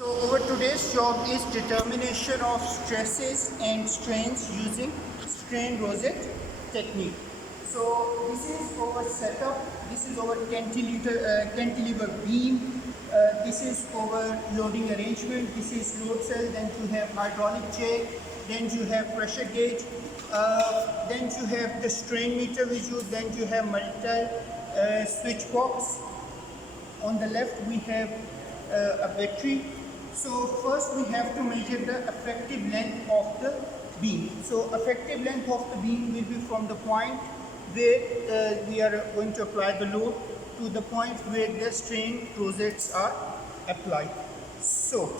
So our today's job is determination of stresses and strains using strain rosette technique. So this is our setup. This is our cantilever beam. This is our loading arrangement. This is load cell. Then you have hydraulic jack. Then you have pressure gauge. Then you have the strain meter visual. Then you have multi switch box. On the left we have a battery. So first we have to measure the effective length of the beam. So effective length of the beam will be from the point where we are going to apply the load to the point where the strain rosettes are applied. So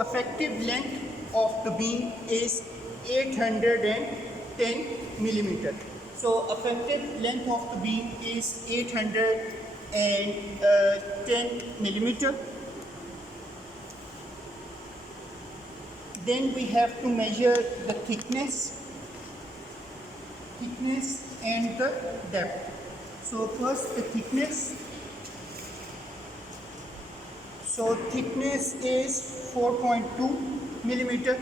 effective length of the beam is 810 millimeter. So effective length of the beam is 810 millimeter. Then we have to measure the thickness and the depth. So first the thickness. So thickness is 4.2 millimeter.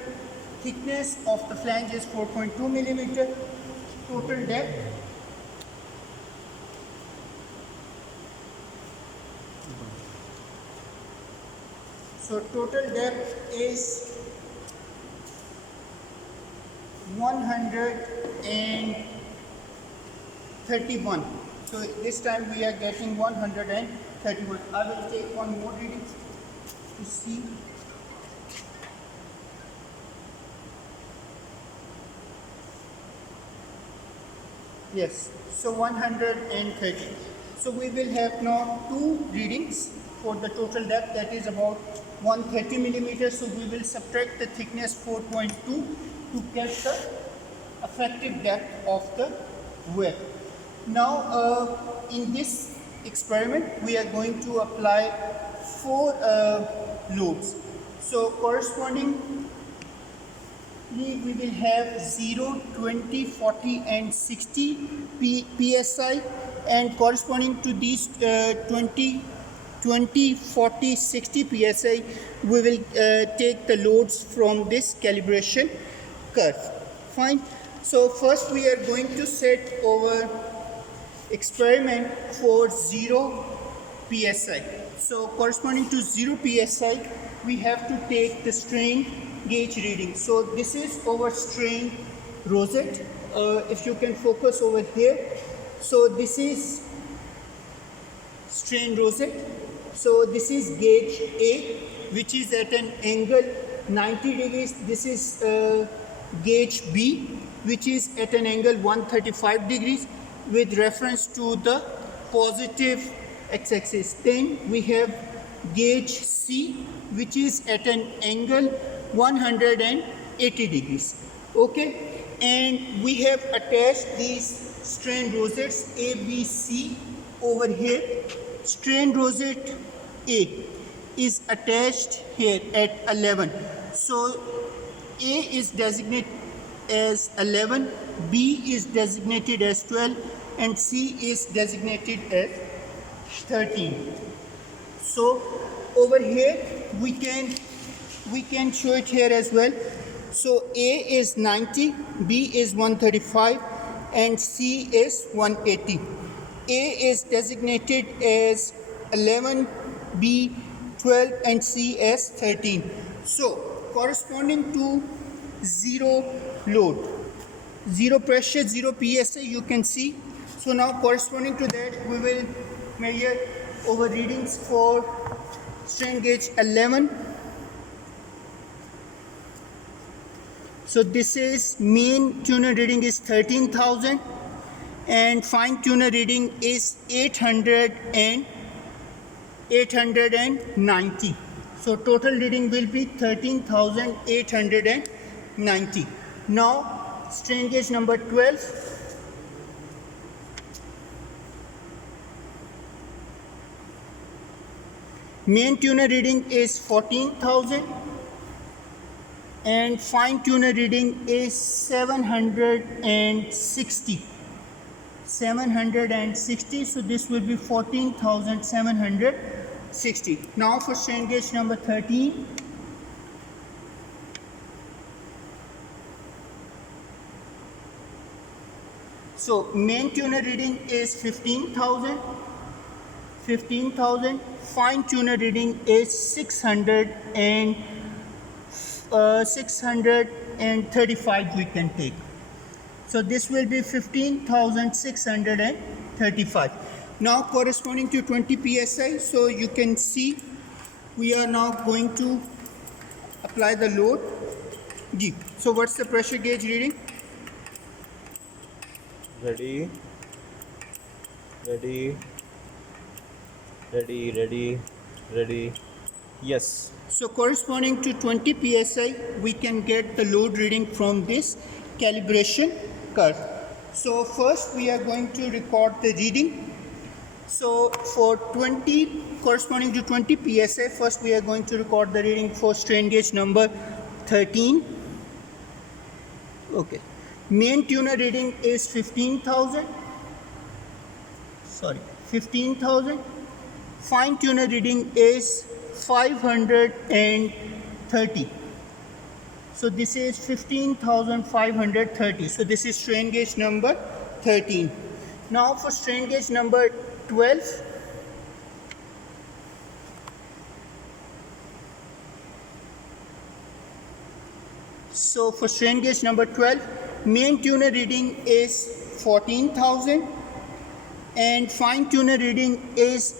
Thickness of the flange is 4.2 millimeter. Total depth is 131. So this time we are getting 131. I will take one more reading to see. Yes, so 130. So we will have now two readings for the total depth, that is about 130 millimeters. So we will subtract the thickness 4.2 to get the effective depth of the web. Now in this experiment we are going to apply 4 loads. So corresponding we will have 0, 20, 40 and 60 psi, and corresponding to these 20, 40, 60 psi we will take the loads from this calibration curve. Fine. So first we are going to set our experiment for 0 psi. So corresponding to 0 psi we have to take the strain gauge reading. So this is our strain rosette. If you can focus over here, so this is strain rosette. So this is gauge A, which is at an angle 90 degrees. This is gauge B, which is at an angle 135 degrees with reference to the positive x-axis. Then we have gauge C, which is at an angle 180 degrees. Okay, and we have attached these strain rosettes A, B, C over here. Strain rosette A is attached here at 11. So A is designated as 11, B is designated as 12, and C is designated as 13. So over here we can show it here as well. So A is 90, B is 135 and C is 180. A is designated as 11, B 12 and C as 13. So corresponding to 0 load, 0 pressure, 0 psi, you can see. So now corresponding to that we will measure our readings for strain gauge 11. So this is mean tuner reading is 13,000 and fine tuner reading is 890. So total reading will be 13,890. Now strain gauge number 12. Main tuner reading is 14,000 and fine tuner reading is 760. 760. So this will be 14,760. Now for strain gauge number 13. So main tuner reading is 15,000. Fine tuner reading is 635 we can take. So this will be 15,635. Now corresponding to 20 psi, so you can see we are now going to apply the load. So what's the pressure gauge reading? Ready. Yes. So corresponding to 20 psi, we can get the load reading from this calibration curve. So first we are going to record the reading. So for 20, corresponding to 20 psi, first we are going to record the reading for strain gauge number 13. Okay. Main tuner reading is 15,000. Fine tuner reading is 530. So this is 15,530. So this is strain gauge number 13. Now for strain gauge number 12. So for strain gauge number 12, main tuner reading is 14,000 and fine tuner reading is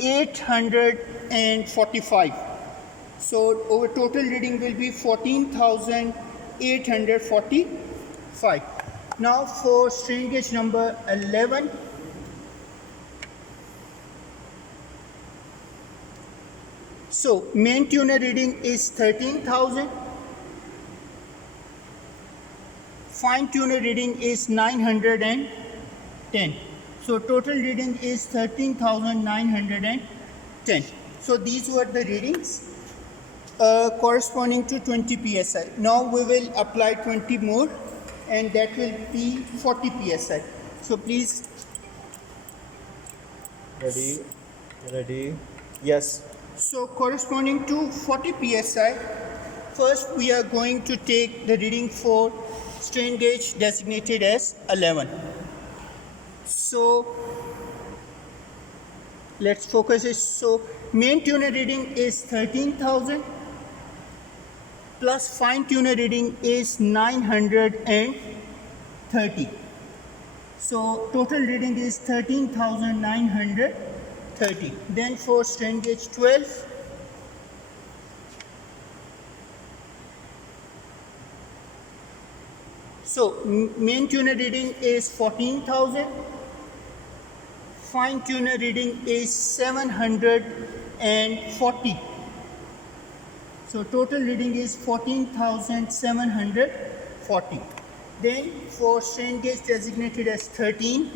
845. So our total reading will be 14,845. Now for strain gauge number 11. So main tuner reading is 13,000. Fine tuner reading is 910. So total reading is 13,910. So these were the readings corresponding to 20 psi. Now we will apply 20 more, and that will be 40 psi. So please. Ready. Yes. So corresponding to 40 psi, first we are going to take the reading for strain gauge designated as 11. So let's focus this. So main tuner reading is 13,000 plus fine tuner reading is 930. So total reading is 13,930. Then for strain gauge 12. So main tuner reading is 14,000. Fine tuner reading is 740. So total reading is 14,740. Then for strain gauge designated as 13.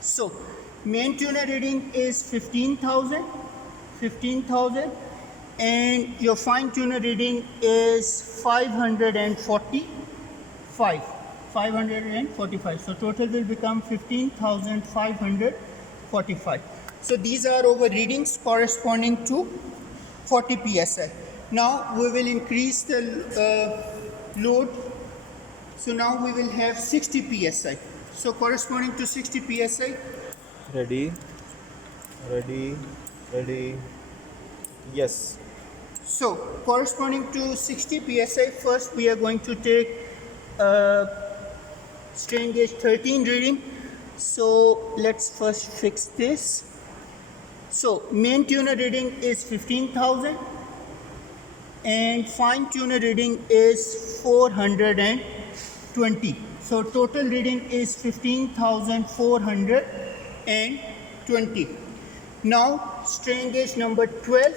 So main tuner reading is 15,000 and your fine tuner reading is 545. So total will become 15,545. So these are our readings corresponding to 40 psi. Now we will increase the load. So now we will have 60 psi. So corresponding to 60 psi. Ready. Yes. So corresponding to 60 psi, first we are going to take strain gauge 13 reading. So let's first fix this. So main tuner reading is 15,000 and fine tuner reading is 420. So total reading is 15,420. Now strain gauge number 12.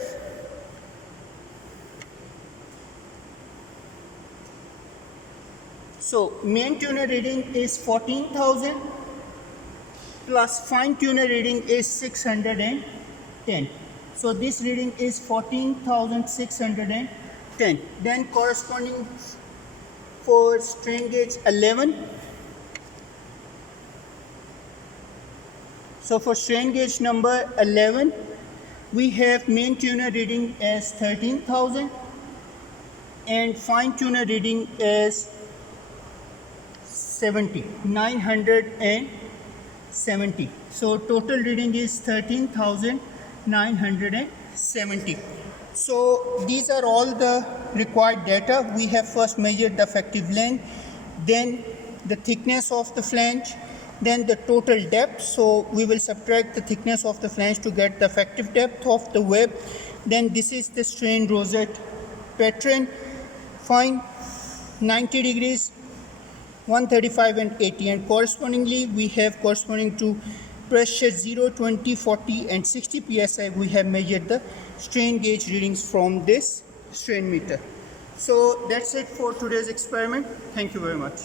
So main tuner reading is 14,000 plus fine tuner reading is 610. So this reading is 14,610. 10. Then corresponding for strain gauge 11. So for strain gauge number 11, we have main tuner reading as 13,000 and fine tuner reading as 970. So total reading is 13,970. So these are all the required data. We have first measured the effective length, then the thickness of the flange, then the total depth. So we will subtract the thickness of the flange to get the effective depth of the web. Then this is the strain rosette pattern, fine 90 degrees, 135 and 80, and correspondingly we have corresponding to pressure 0, 20, 40 and 60 psi. We have measured the strain gauge readings from this strain meter. So that's it for today's experiment. Thank you very much.